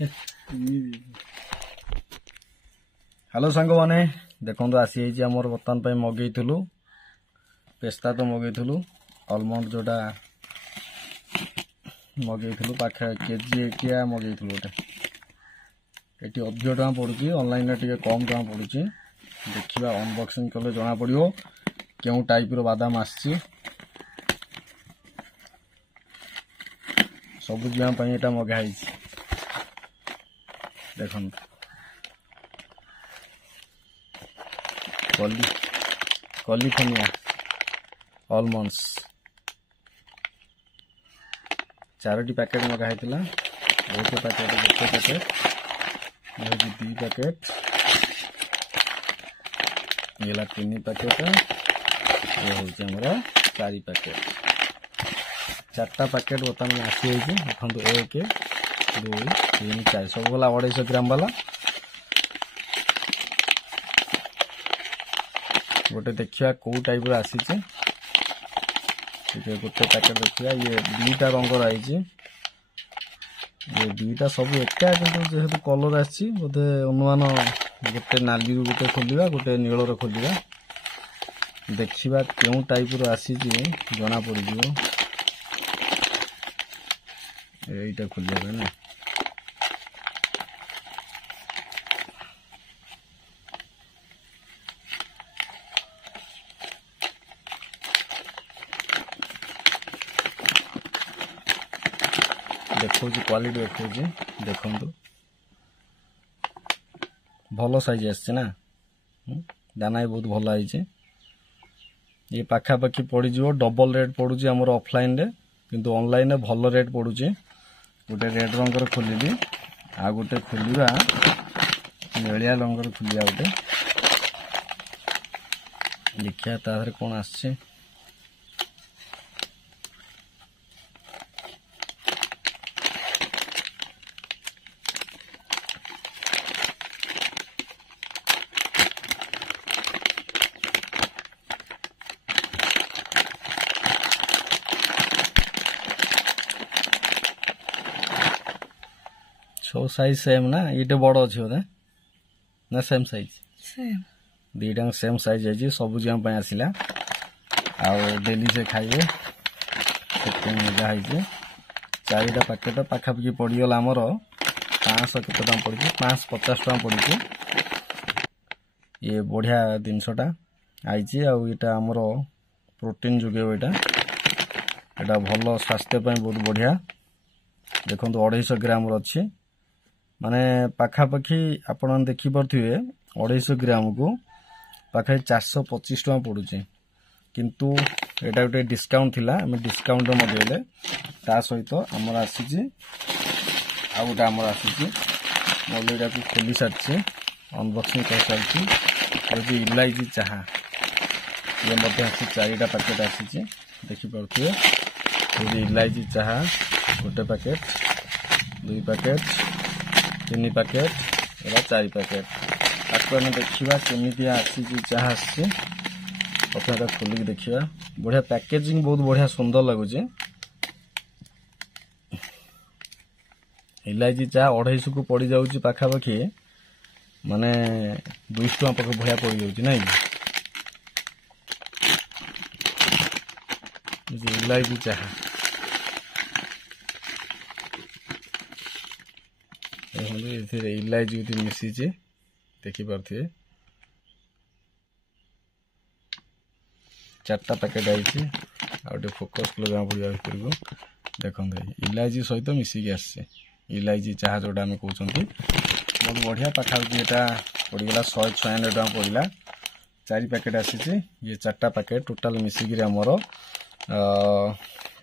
Hello सांग मैंने देखो आसी आमर बर्तमान मगेलु पेस्ता तो मगेलु आलमंड जोटा मगेलु पाखे केजी किया मगेलु गोटे ये अधिक टाँग पड़ुची ऑनलाइन टी कम टाँग पड़ुची देखा अनबॉक्सिंग कले जना पड़ो क्यों टाइप रो बादाम आसी सबु जीवाई यहाँ मगाई देख कैलिफोर्निया आलमंड्स 4टी पैकेट मगाई गोटे पैकेट ये 2 पैकेट ये 3 पैकेट ये हूँ 4 पैकेट 4टा पैकेट बर्तमान आसी देखो 1 2 3 4 सब गला 250 ग्राम वाला गोटे देखिया कौ टाइप आसी गोटे पैकेट देखिया ये 2टा रंगर आई ये 2टा सब एका किंतु जेहेतु कलर आसी बोधे अनुमान गोटे नाली गोटे खोलिया गोटे नीलर खोलिया देखिबा क्यों टाइप रो आसी जना पड़ यहीटा खोलिया ना देखो क्वालिटी देखो भल साइज आसছে ना दाना बहुत भल आई ये पाखापाखि पड़ी जो डबल रेट पड़ुची आमर ऑफलाइन रे किंतु ऑनलाइन रे भल रेट पड़ुची गोटे रेड रंगर खोलिली आ गोटे खोलिबा नेलिया रंगर खोलिया गोटे देखिया तारे कोन आछे सब साइज सेम ना ये बड़ अच्छे बोधे ना सेम साइज दीटा सेम साइज है सब जीवन आसला डेली से खाइबे मजा है 4टा पैकेट पाखापाखि पड़गला आमर 500 केते टका पड़ी 550 टका पड़ी ये बढ़िया जिनसटा आई आटा आमर प्रोटीन जोगे यहाँ भल स्वास्थ्य बहुत बढ़िया देखो 250 ग्राम अच्छी माने पाखापाखि आपण देखिपे 250 ग्राम को पाखे 425 टका पड़ुचे किंतु एटा गोटे डिस्काउंट थिला आम डिस्काउंट मगेले ता सहित आमर आसी आ गोटे आमर आसी मोबाइल को खोली सारी अनबॉक्सिंग कर सारी ये इलायची चाहा ये आसी 4टा पैकेट आसी देखिपे ये इलायची चाहा गोटे पैकेट 2 पैकेट 3 पैकेट एला 4 पैकेट आपको देखा केमी आसी चाह आसी प्रथम खोलिक देखा बढ़िया पैकेजिंग बहुत बढ़िया सुंदर लगुच इलायची चाह 250 को पड़ जाऊँ पाखापाखि माने 200 टका पाखे बढ़िया पड़ जाऊँ ना इलायची चाह इलायची मिसी देखिपे 4टा पैकेट आई फोकस कल जमा पड़ा भर को देखो इलायची सहित मिसिकी आसছে इलायची चाह जोटा आम कहते बहुत बढ़िया पाखापाखि यहाँ पड़गला 100-196 टका पड़ा 4 पैकेट आसी ये 4टा पैकेट टोटाल मिसिकी आमर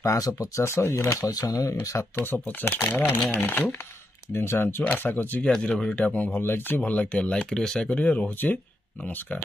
550 ये 196 750 टकर आम आनीचु जिनस आनीचु आशा करछि कि आज वीडियो आप भल लगी भल लगते लाइक करिए शेयर करिए रोचे नमस्कार।